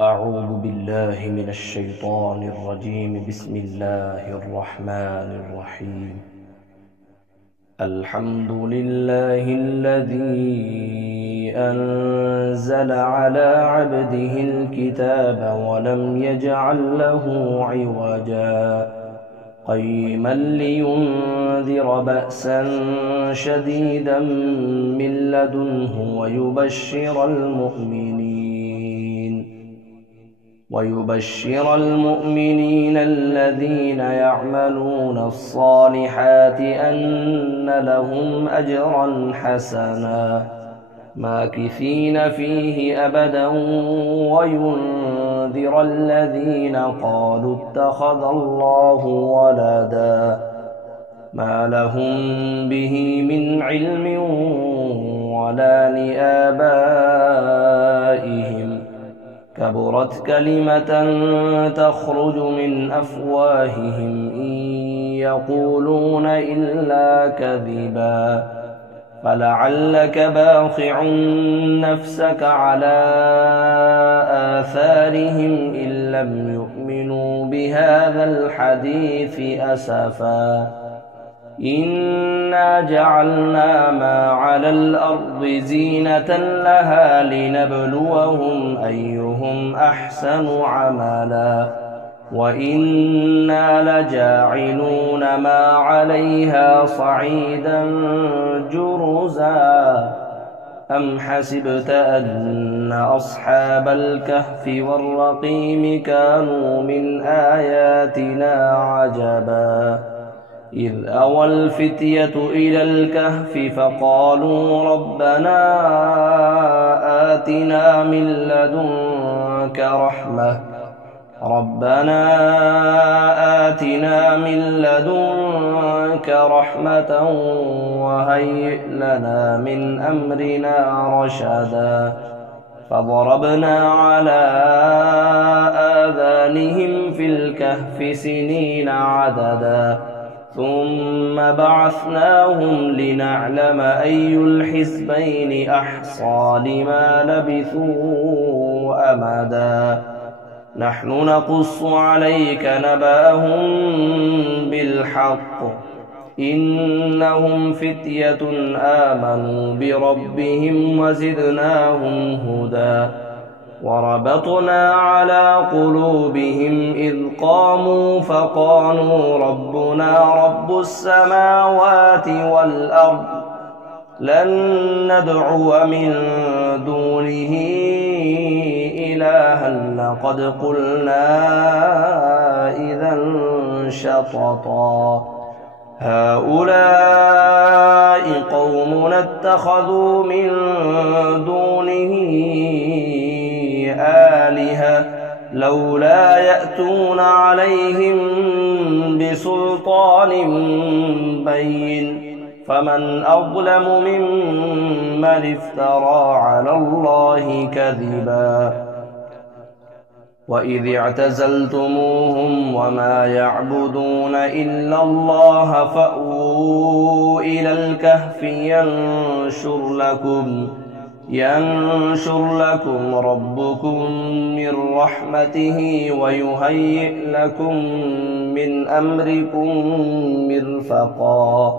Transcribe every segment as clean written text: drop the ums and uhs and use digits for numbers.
أعوذ بالله من الشيطان الرجيم. بسم الله الرحمن الرحيم. الحمد لله الذي أنزل على عبده الكتاب ولم يجعل له عوجا قيما لينذر بأسا شديدا من لدنه ويبشر المؤمنين الذين يعملون الصالحات أن لهم أجرا حسنا ماكثين فيه أبدا وينذر الذين قالوا اتخذ الله ولدا ما لهم به من علم ولا لآبائهم كبرت كلمة تخرج من أفواههم إن يقولون إلا كذبا فلعلك باخع نفسك على آثارهم إن لم يؤمنوا بهذا الحديث أسفا إنا جعلنا ما على الأرض زينة لها لنبلوهم أيهم أحسن عملا وإنا لجاعلون ما عليها صعيدا جرزا أم حسبت أن أصحاب الكهف والرقيم كانوا من آياتنا عجبا إذ أوى الفتية إلى الكهف فقالوا ربنا آتنا من لدنك رحمة وهيئ لنا من أمرنا رشدا فضربنا على آذانهم في الكهف سنين عددا ثم بعثناهم لنعلم أي الحزبين أحصى لما لبثوا أمدا نحن نقص عليك نبأهم بالحق إنهم فتية آمنوا بربهم وزدناهم هدى وربطنا على قلوبهم إذ قاموا فقالوا ربنا رب السماوات والأرض لن ندعو من دونه إلها لقد قلنا إذا شططا هؤلاء قومنا اتخذوا من دونه آلهة لولا يأتون عليهم بسلطان بين فمن أظلم ممن افترى على الله كذبا وإذ اعتزلتموهم وما يعبدون إلا الله فأووا إلى الكهف ينشر لكم ربكم من رحمته ويهيئ لكم من أمركم مرفقا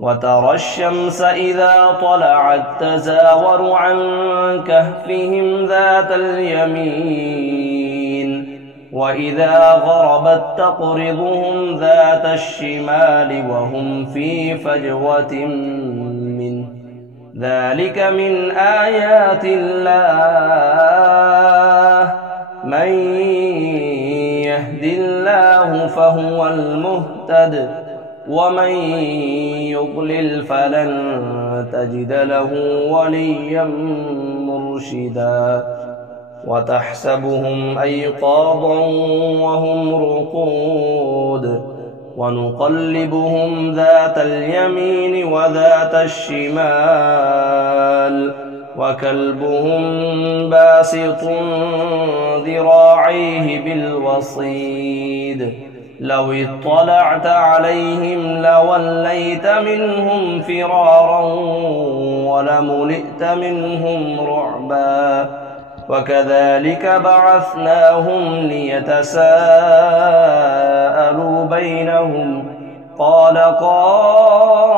وترى الشمس إذا طلعت تزاور عن كهفهم ذات اليمين وإذا غربت تقرضهم ذات الشمال وهم في فجوة منه ذلك من آيات الله من يهد الله فهو المهتد ومن يضلل فلن تجد له وليا مرشدا وتحسبهم أيقاظا وهم رقود ونقلبهم ذات اليمين وذات الشمال وكلبهم باسط ذراعيه بالوصيد لو اطلعت عليهم لوليت منهم فرارا ولملئت منهم رعبا وكذلك بعثناهم ليتساءلوا بينهم قال قائل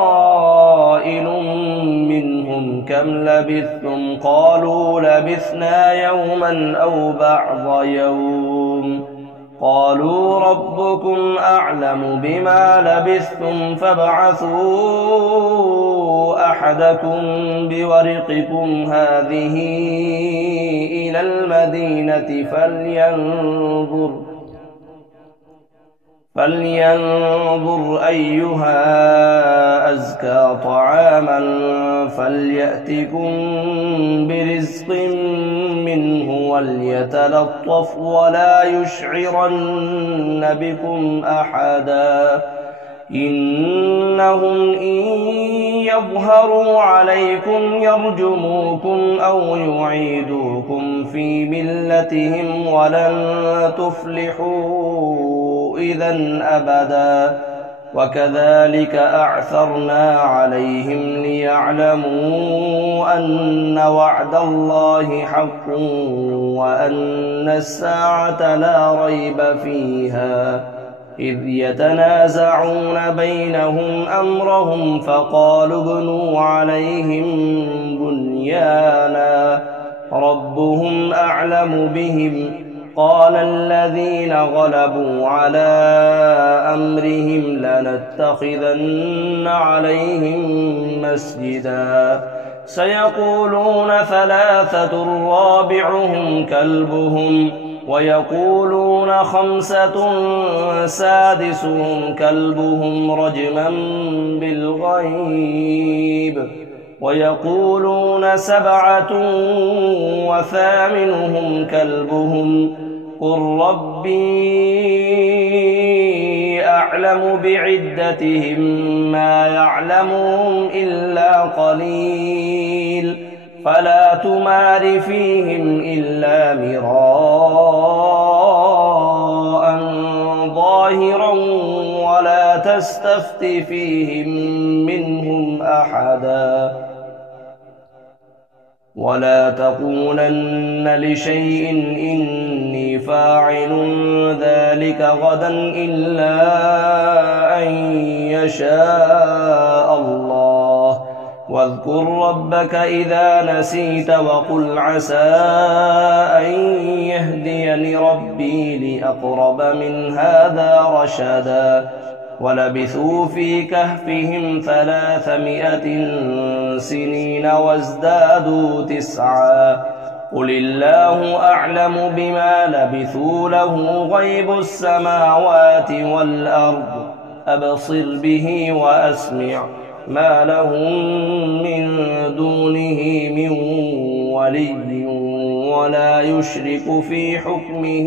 منهم كم لبثتم قالوا لبثنا يوما أو بعض يوم قالوا ربكم أعلم بما لبثتم فابعثوا أحدكم بورقكم هذه إلى المدينة فلينظر أيها أزكى طعاما فليأتكم برزق منه وليتلطف ولا يشعرن بكم أحدا إنهم إن يظهروا عليكم يرجموكم أو يعيدوكم في ملتهم ولن تفلحوا إذا أبدا وكذلك أعثرنا عليهم ليعلموا أن وعد الله حق وأن الساعة لا ريب فيها إذ يتنازعون بينهم أمرهم فقالوا ابنوا عليهم بنيانا ربهم أعلم بهم قال الذين غلبوا على أمرهم لنتخذن عليهم مسجدا سيقولون ثلاثة رابعهم كلبهم ويقولون خمسة سادسهم كلبهم رجما بالغيب ويقولون سبعة وثامنهم كلبهم قل ربي أعلم بعدتهم ما يعلمهم إلا قليل فلا تمار فيهم إلا مراء ظاهرا ولا تستفت فيهم منهم أحدا ولا تقولن لشيء إني فاعل ذلك غدا إلا أن يشاء الله واذكر ربك إذا نسيت وقل عسى أن يهديني ربي لأقرب من هذا رشدا ولبثوا في كهفهم 300 سنين وازدادوا 9 قل الله أعلم بما لبثوا له غيب السماوات والأرض أبصر به وأسمع ما لهم من دونه من ولي ولا يشرك في حكمه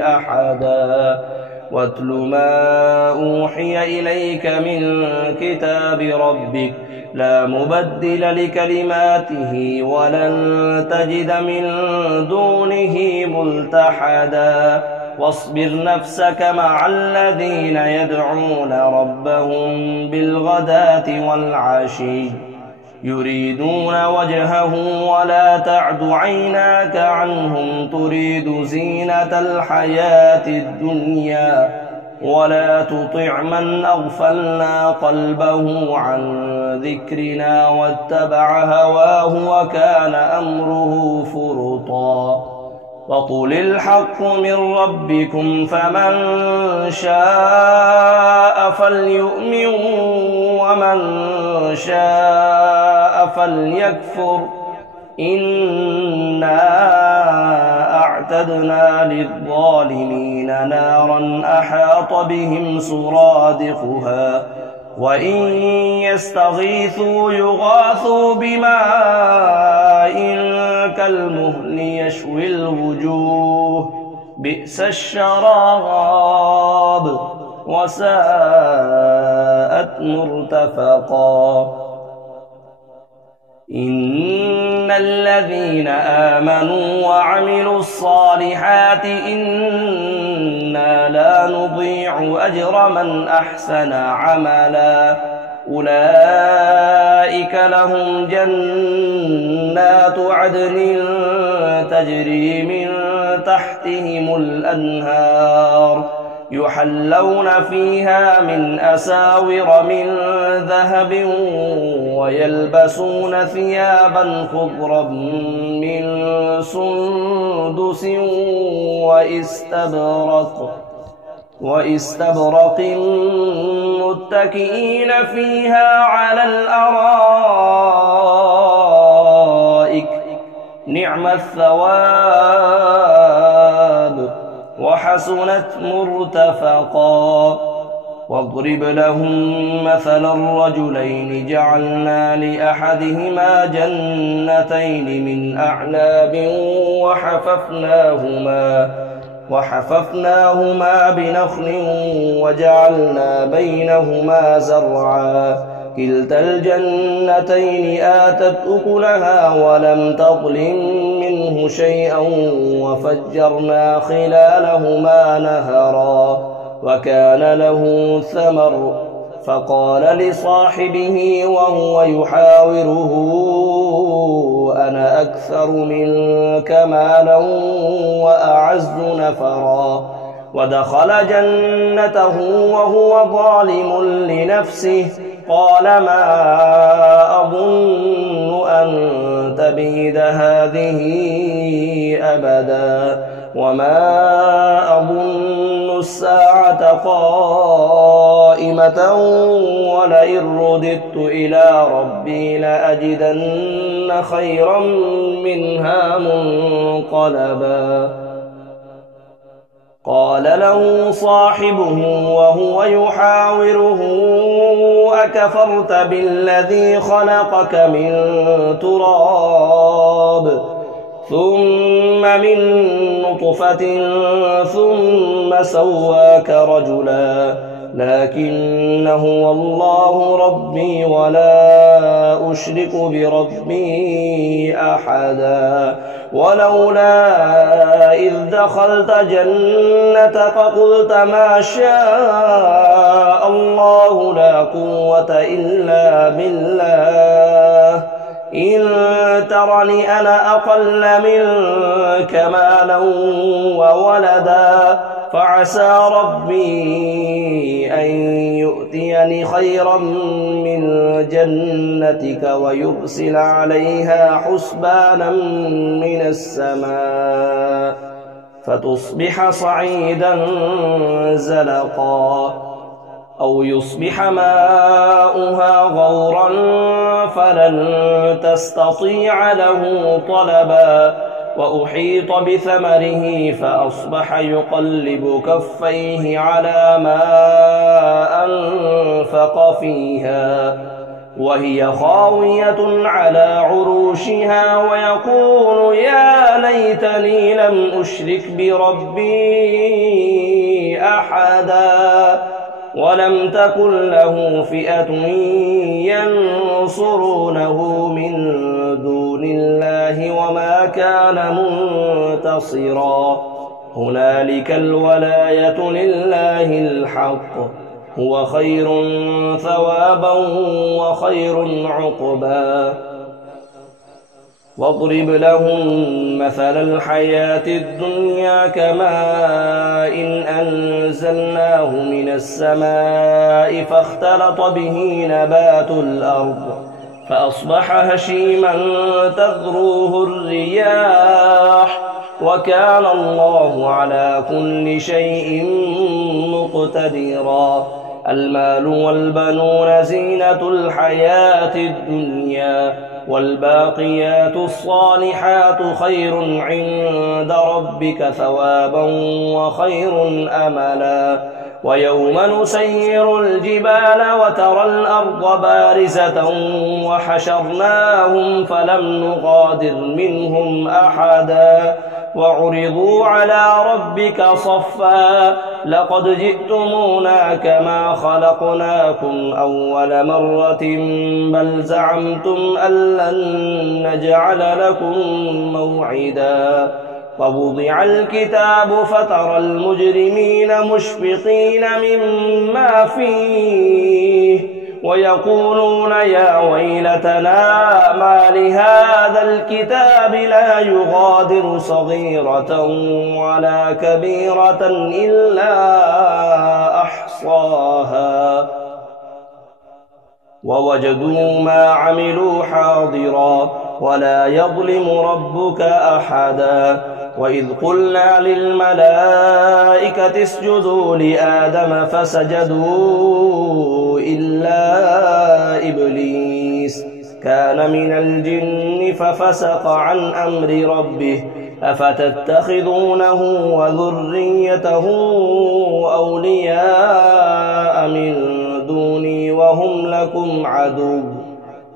أحدا واتل ما أوحي إليك من كتاب ربك لا مبدل لكلماته ولن تجد من دونه ملتحدا واصبر نفسك مع الذين يدعون ربهم بالغداة والعشي يريدون وجهه ولا تعد عيناك عنهم تريد زينة الحياة الدنيا ولا تطع من أغفلنا قلبه عن ذكرنا واتبع هواه وكان أمره فرطا وقل الحق من ربكم فمن شاء فليؤمن ومن شاء فليكفر إنا أعتدنا للظالمين نارا أحاط بهم سرادقها وإن يستغيثوا يغاثوا بماء كالمهل يشوي الوجوه بئس الشراب وساءت مرتفقا إن الذين آمنوا وعملوا الصالحات إنا لا نضيع أجر من أحسن عملا أولئك لهم جنات عدن تجري من تحتهم الأنهار يحلون فيها من أساور من ذهب ويلبسون ثيابا خضرا من سندس وإستبرق متكئين فيها على الأرائك نعم الثواب وحسنت مرتفقا. واضرب لهم مثل الرجلين جعلنا لأحدهما جنتين من أعناب وحففناهما بنخل وجعلنا بينهما زرعا كلتا الجنتين آتت أكلها ولم تظلم منه شيئا وفجرنا خلالهما نهرا وكان له ثمر فقال لصاحبه وهو يحاوره أنا أكثر منك مالا وأعز نفرا ودخل جنته وهو ظالم لنفسه قال ما أظن أن تبيد هذه أبدا وما أظن الساعة قائمة ولئن رددت إلى ربي لأجدن خيرا منها منقلبا. قال له صاحبه وهو يحاوره أكفرت بالذي خلقك من تراب ثم من نطفة ثم سواك رجلا لكن هو الله ربي ولا أشرك بربي أحدا ولولا إذ دخلت جنتك قلت ما شاء الله لا قوة إلا بالله إن ترني أنا أقل منك مالا وولدا فعسى ربي أن يؤتيني خيرا من جنتك ويرسل عليها حسبانا من السماء فتصبح صعيدا زلقا أو يصبح ماؤها غورا فلن تستطيع له طلبا وأحيط بثمره فأصبح يقلب كفيه على ما أنفق فيها وهي خاوية على عروشها ويقول يا ليتني لم أشرك بربي أحدا ولم تكن له فئة ينصرونه من دون الله وما كان منتصرا هنالك الولاية لله الحق هو خير ثوابا وخير عقبا. واضرب لهم مثل الحياة الدنيا كماء أنزلناه من السماء فاختلط به نبات الأرض فأصبح هشيما تذروه الرياح وكان الله على كل شيء مقتدرا. المال والبنون زينة الحياة الدنيا والباقيات الصالحات خير عند ربك ثوابا وخير أملا. ويوم نسير الجبال وترى الأرض بارزة وحشرناهم فلم نغادر منهم أحدا وعرضوا على ربك صفا لقد جئتمونا كما خلقناكم أول مرة بل زعمتم أن لن نجعل لكم موعدا. ووضع الكتاب فترى المجرمين مشفقين مما فيه ويقولون يا ويلتنا ما لهذا الكتاب لا يغادر صغيرة ولا كبيرة إلا أحصاها ووجدوا ما عملوا حاضرا ولا يظلم ربك أحدا وإذ قلنا للملائكة اسجدوا لآدم فسجدوا إلا إبليس كان من الجن ففسق عن أمر ربه أفتتخذونه وذريته أولياء من دوني وهم لكم عدو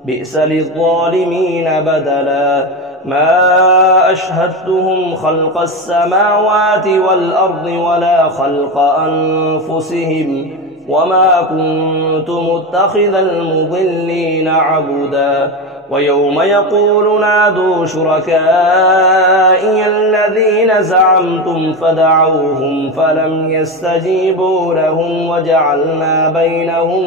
بئس للظالمين بدلا ما أشهدتهم خلق السماوات والأرض ولا خلق أنفسهم وما كنت متخذ المضلين عبدا ويوم يقول نادوا شركائي الذين زعمتم فدعوهم فلم يستجيبوا لهم وجعلنا بينهم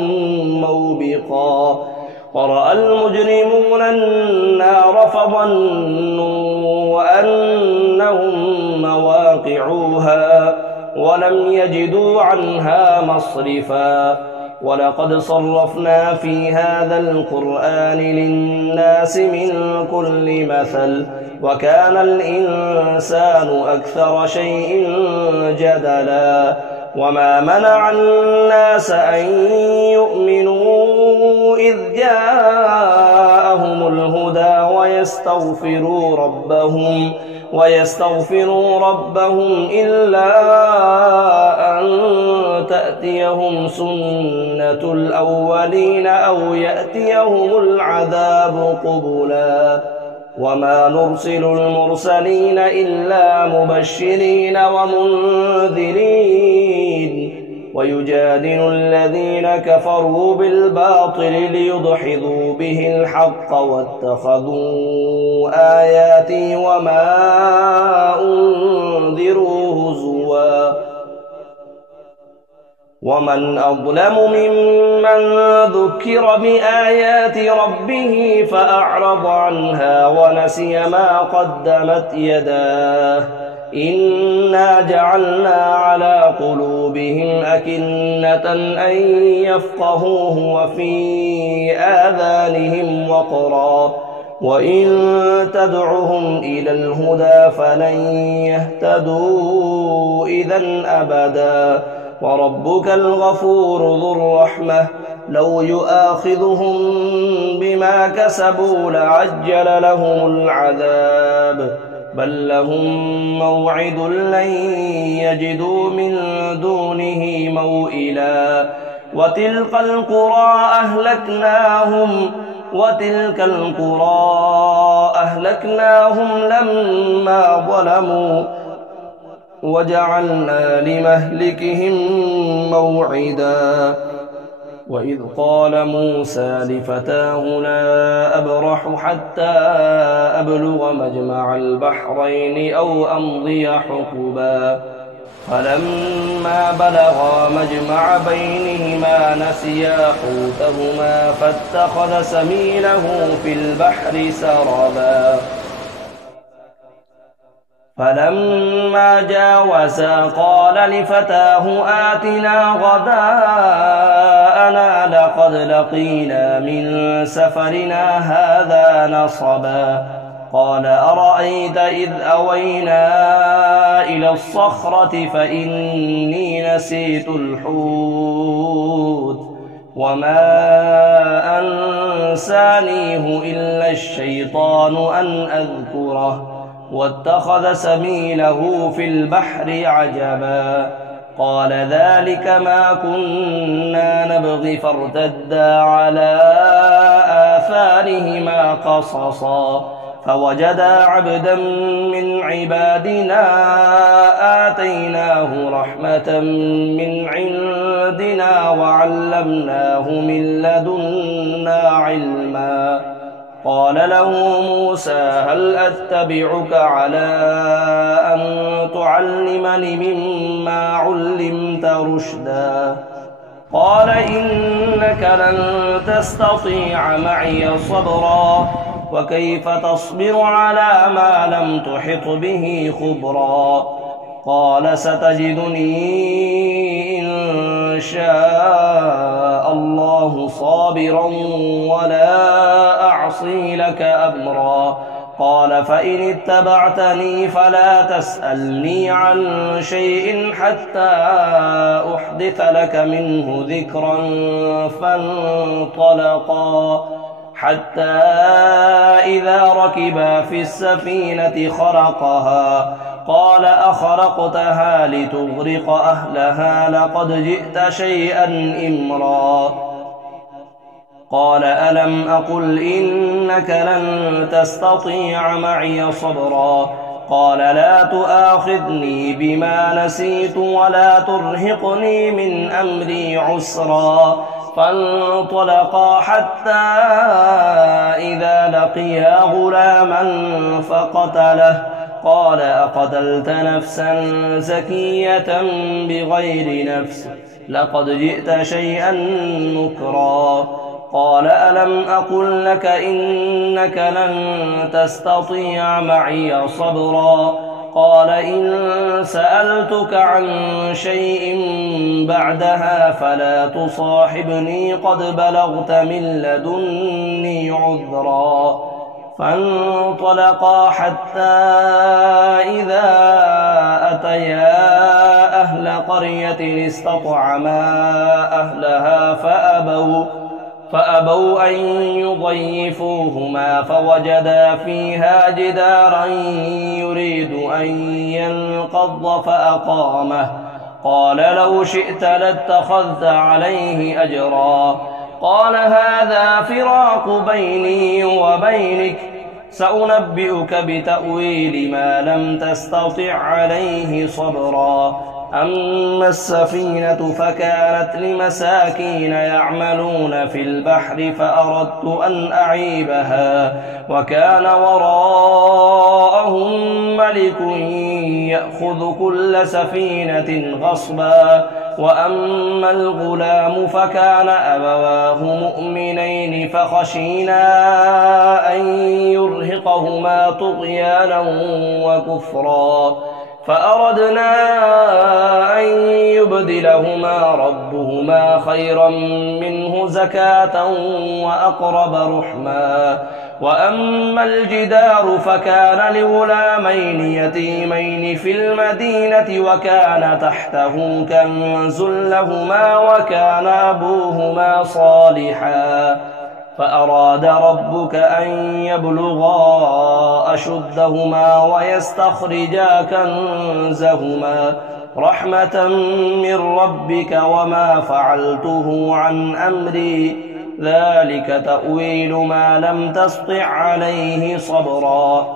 موبقا ورأى المجرمون النار فظنوا أنهم مواقعوها ولم يجدوا عنها مصرفا ولقد صرفنا في هذا القرآن للناس من كل مثل وكان الإنسان أكثر شيء جدلا وما منع الناس أن يؤمنوا إذ جاءهم الهدى ويستغفروا ربهم إلا أن تأتيهم سنة الأولين أو يأتيهم العذاب قبلا وما نرسل المرسلين إلا مبشرين ومنذرين ويجادل الذين كفروا بالباطل ليدحضوا به الحق واتخذوا آياتي وما أنذروا هزوا ومن أظلم ممن ذكر بآيات ربه فأعرض عنها ونسي ما قدمت يداه إنا جعلنا على قلوبهم أكنة أن يفقهوه وفي آذانهم وقرا وإن تدعهم إلى الهدى فلن يهتدوا إذا أبدا وربك الغفور ذو الرحمة لو يؤاخذهم بما كسبوا لعجل لهم العذاب بل لهم موعد لن يجدوا من دونه موئلا وتلك القرى أهلكناهم لما ظلموا وجعلنا لمهلكهم موعدا وإذ قال موسى لفتاه لا أبرح حتى أبلغ مجمع البحرين أو أمضي حقبا فلما بلغا مجمع بينهما نسيا حوتهما فاتخذ سبيله في البحر سربا فلما جاوزا قال لفتاه آتنا غداءنا لقد لقينا من سفرنا هذا نصبا قال أرأيت إذ أوينا إلى الصخرة فإني نسيت الحوت وما أنسانيه إلا الشيطان أن أذكره واتخذ سبيله في البحر عجبا قال ذلك ما كنا نبغي فارتدا على آثارهما قصصا فوجدا عبدا من عبادنا آتيناه رحمة من عندنا وعلمناه من لدنا علما قال له موسى هل أتبعك على أن تعلمني مما علمت رشدا قال إنك لن تستطيع معي صبرا وكيف تصبر على ما لم تحط به خبرا قال ستجدني إن شاء الله صابرا ولا أعصي لك أمرا قال فإن اتبعتني فلا تسألني عن شيء حتى أحدث لك منه ذكرا فانطلقا حتى إذا ركبا في السفينة خرقها قال أخرقتها لتغرق أهلها لقد جئت شيئا إمرا قال ألم أقل إنك لن تستطيع معي صبرا قال لا تؤاخذني بما نسيت ولا ترهقني من أمري عسرا فانطلقا حتى إذا لقيا غلاما فقتله قال أقتلت نفسا زكية بغير نفس لقد جئت شيئا نكرا قال ألم أقل لك إنك لن تستطيع معي صبرا قال إن سألتك عن شيء بعدها فلا تصاحبني قد بلغت من لدني عذرا فانطلقا حتى إذا أتيا أهل قرية استطعما أهلها فأبوا أن يضيفوهما فوجدا فيها جدارا يريد أن ينقض فأقامه قال لو شئت لاتخذت عليه أجرا قال هذا فراق بيني وبينك سأنبئك بتأويل ما لم تستطع عليه صبرا أما السفينة فكانت لمساكين يعملون في البحر فأردت أن أعيبها وكان وراءهم ملك يأخذ كل سفينة غصبا وأما الغلام فكان أبواه مؤمنين فخشينا أن يرهقهما طغيانا وكفرا فأردنا أن يبدلهما ربهما خيرا منه زكاة وأقرب رحما وأما الجدار فكان لغلامين يتيمين في المدينة وكان تحته كنز لهما وكان أبوهما صالحا فأراد ربك أن يبلغا أشدهما ويستخرجا كنزهما رحمة من ربك وما فعلته عن أمري ذلك تأويل ما لم تسطع عليه صبرا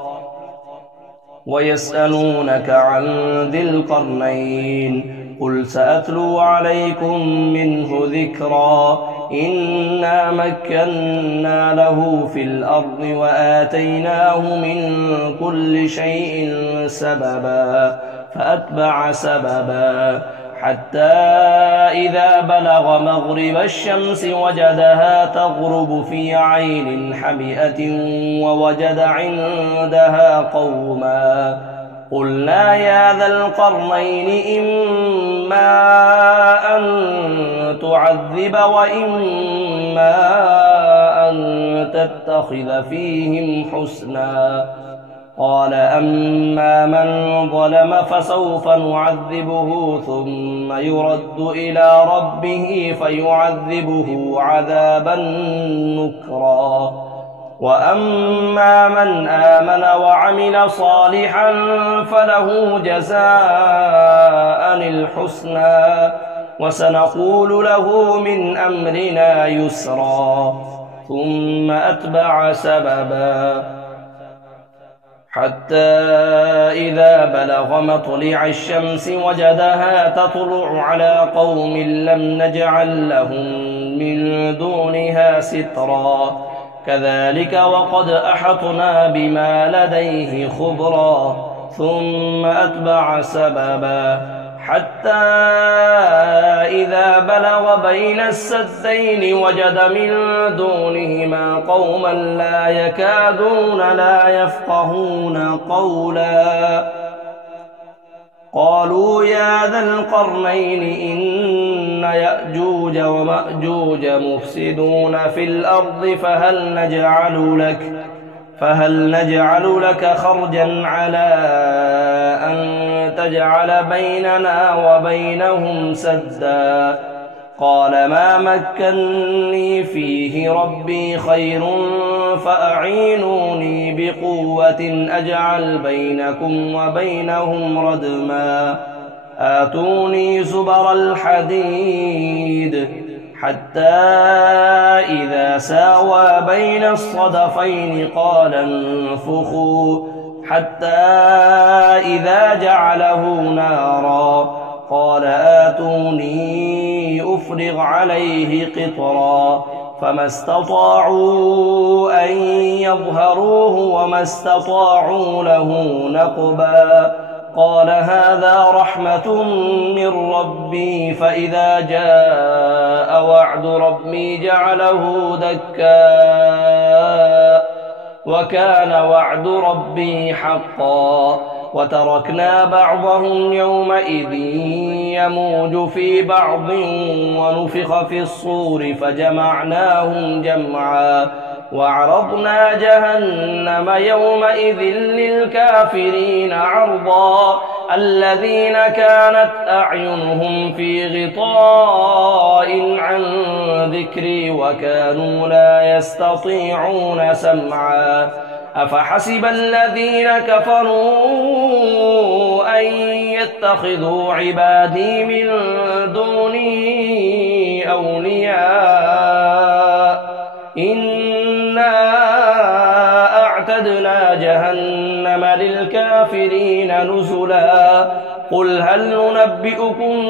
ويسألونك عن ذي القرنين قل سأتلو عليكم منه ذكرا إنا مكنا له في الأرض وآتيناه من كل شيء سببا فأتبع سببا حتى إذا بلغ مغرب الشمس وجدها تغرب في عين حمئة ووجد عندها قوما قلنا يا ذا القرنين إما أن تعذب وإما أن تتخذ فيهم حسنا قال أما من ظلم فسوف نعذبه ثم يرد إلى ربه فيعذبه عذابا نكرا وأما من آمن وعمل صالحا فله جزاء الحسنى وسنقول له من أمرنا يسرا ثم أتبع سببا حتى إذا بلغ مطلع الشمس وجدها تطلع على قوم لم نجعل لهم من دونها سترا كذلك وقد أحطنا بما لديه خبرا ثم أتبع سببا حتى إذا بلغ بين السدين وجد من دونهما قوما لا يكادون لا يفقهون قولا قالوا يا ذا القرنين إن يأجوج ومأجوج مفسدون في الأرض فهل نجعل لك خرجا على أن تجعل بيننا وبينهم سدا قال ما مكني فيه ربي خير فأعينوني بقوة أجعل بينكم وبينهم ردما آتوني زبر الحديد حتى إذا ساوى بين الصدفين قال انفخوا حتى إذا جعله نارا قال آتوني أفرغ عليه قطرا فما استطاعوا أن يظهروه وما استطاعوا له نقبا قال هذا رحمة من ربي فإذا جاء وعد ربي جعله دكا وكان وعد ربي حقا وتركنا بعضهم يومئذ يموج في بعض ونفخ في الصور فجمعناهم جمعا وعرضنا جهنم يومئذ للكافرين عرضا الذين كانت أعينهم في غطاء عن ذكري وكانوا لا يستطيعون سمعا أفحسب الذين كفروا أن يتخذوا عبادي من دوني أولياء إنا أعتدنا جهنم للكافرين نزلا قل هل ننبئكم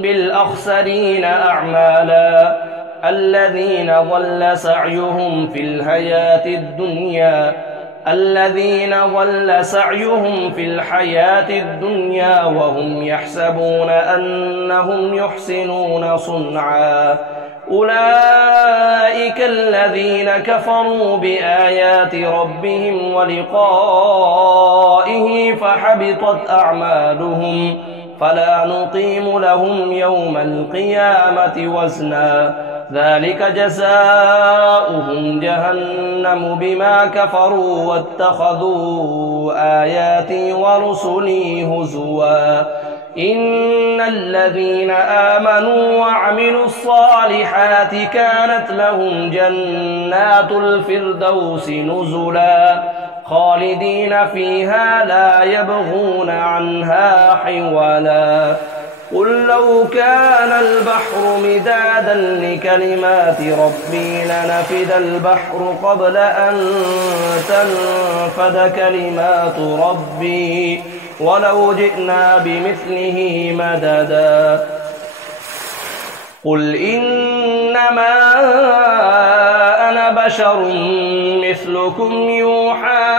بالأخسرين أعمالا الذين ضل سعيهم في الحياة الدنيا وهم يحسبون أنهم يحسنون صنعا أولئك الذين كفروا بآيات ربهم ولقائه فحبطت أعمالهم فلا نقيم لهم يوم القيامة وزنا ذلك جزاؤهم جهنم بما كفروا واتخذوا آياتي ورسلي هزوا إن الذين آمنوا وعملوا الصالحات كانت لهم جنات الفردوس نزلا خالدين فيها لا يبغون عنها حولا قل لو كان البحر مدادا لكلمات ربي لنفد البحر قبل أن تنفد كلمات ربي ولو جئنا بمثله مددا قل إنما أنا بشر مثلكم يوحى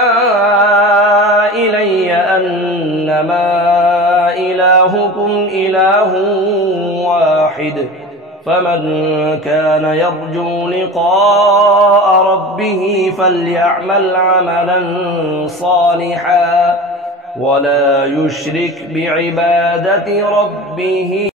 إلي أنما إلهكم إله واحد فمن كان يرجو لقاء ربه فليعمل عملا صالحا ولا يشرك بعبادة ربه